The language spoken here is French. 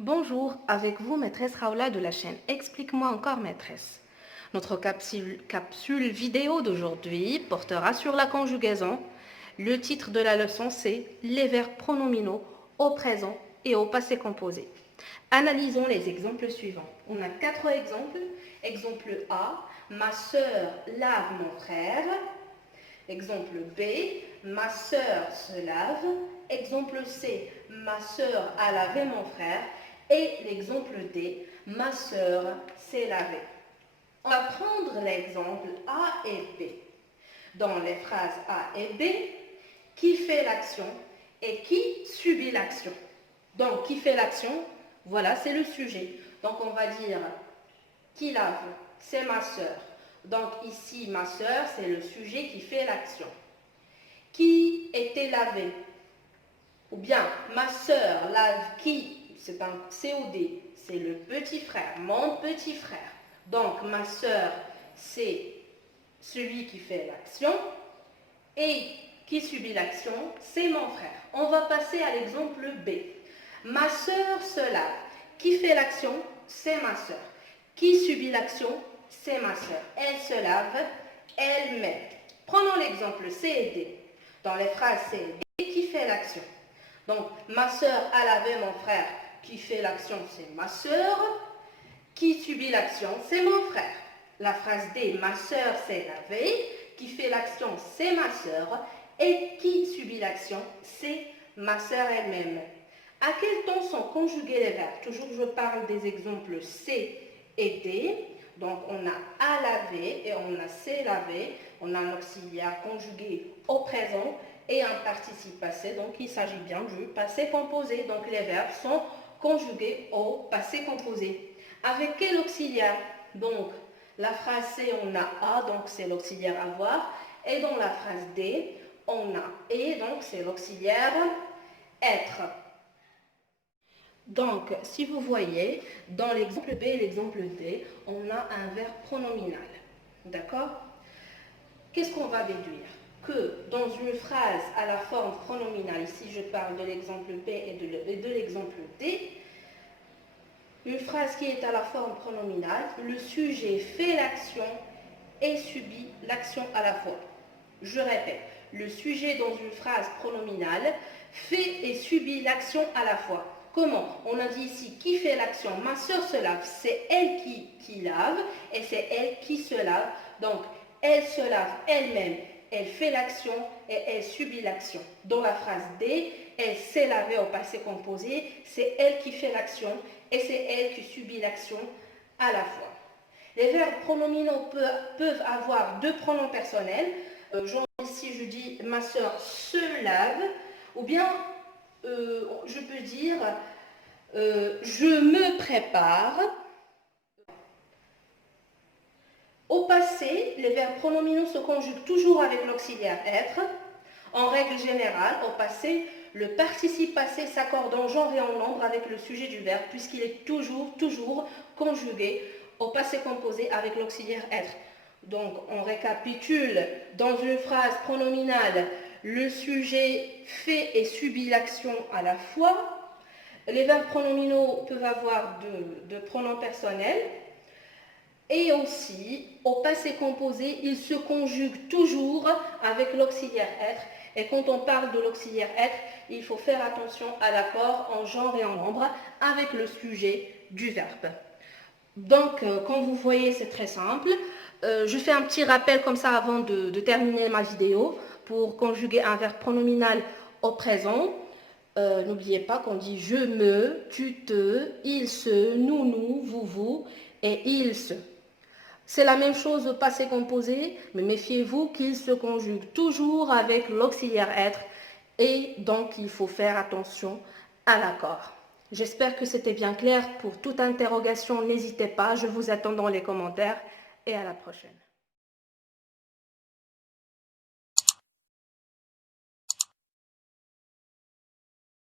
Bonjour, avec vous maîtresse Raoula de la chaîne Explique-moi encore maîtresse. Notre capsule vidéo d'aujourd'hui portera sur la conjugaison. Le titre de la leçon c'est les verbes pronominaux au présent et au passé composé. Analysons les exemples suivants. On a 4 exemples. Exemple A, ma sœur lave mon frère. Exemple B, ma sœur se lave. Exemple C, ma sœur a lavé mon frère. Et l'exemple D, ma sœur s'est lavée. On va prendre l'exemple A et B. Dans les phrases A et B, qui fait l'action et qui subit l'action. Donc, qui fait l'action, voilà, c'est le sujet. Donc, on va dire qui lave, c'est ma sœur. Donc, ici, ma sœur, c'est le sujet qui fait l'action. Qui était lavé? Ou bien, ma sœur lave qui? C'est un COD, c'est le petit frère, mon petit frère. Donc, ma sœur, c'est celui qui fait l'action. Et qui subit l'action, c'est mon frère. On va passer à l'exemple B. Ma sœur se lave. Qui fait l'action? C'est ma sœur. Qui subit l'action? C'est ma sœur. Elle se lave elle-même. Prenons l'exemple C et D. Dans les phrases C et D, qui fait l'action? Donc, ma sœur a lavé mon frère. Qui fait l'action? C'est ma sœur. Qui subit l'action? C'est mon frère. La phrase D, ma sœur s'est lavée. Qui fait l'action? C'est ma sœur. Et qui subit l'action? C'est ma sœur elle-même. À quel temps sont conjugués les verbes? Toujours je parle des exemples C et D. Donc on a à laver et on a s'est lavé. On a un auxiliaire conjugué au présent et un participe passé. Donc il s'agit bien du passé composé. Donc les verbes sont conjugués au passé composé. Avec quel auxiliaire? Donc la phrase C, on a A, donc c'est l'auxiliaire avoir. Et dans la phrase D, on a et, donc c'est l'auxiliaire être. Donc, si vous voyez, dans l'exemple B et l'exemple D, on a un verbe pronominal. D'accord? Qu'est-ce qu'on va déduire? Que dans une phrase à la forme pronominale, ici je parle de l'exemple B et de l'exemple D, une phrase qui est à la forme pronominale, le sujet fait l'action et subit l'action à la fois. Je répète, le sujet dans une phrase pronominale fait et subit l'action à la fois. Comment? On a dit ici qui fait l'action. Ma sœur se lave, c'est elle qui lave et c'est elle qui se lave. Donc, elle se lave elle-même, elle fait l'action et elle subit l'action. Dans la phrase D, elle s'est lavée au passé composé, c'est elle qui fait l'action et c'est elle qui subit l'action à la fois. Les verbes pronominaux peuvent avoir deux pronoms personnels. Genre ici, je dis ma sœur se lave, ou bien je peux dire je me prépare. Au passé, les verbes pronominaux se conjuguent toujours avec l'auxiliaire être. En règle générale, au passé, le participe passé s'accorde en genre et en nombre avec le sujet du verbe puisqu'il est toujours conjugué au passé composé avec l'auxiliaire être. Donc, on récapitule. Dans une phrase pronominale, le sujet fait et subit l'action à la fois. Les verbes pronominaux peuvent avoir de pronoms personnels. Et aussi, au passé composé, ils se conjuguent toujours avec l'auxiliaire être. Et quand on parle de l'auxiliaire être, il faut faire attention à l'accord en genre et en nombre avec le sujet du verbe. Donc, comme vous voyez, c'est très simple. Je fais un petit rappel comme ça avant de terminer ma vidéo pour conjuguer un verbe pronominal au présent. N'oubliez pas qu'on dit je me, tu te, il se, nous, vous et il se. C'est la même chose au passé composé, mais méfiez-vous qu'il se conjugue toujours avec l'auxiliaire être et donc il faut faire attention à l'accord. J'espère que c'était bien clair. Pour toute interrogation, n'hésitez pas, je vous attends dans les commentaires et à la prochaine.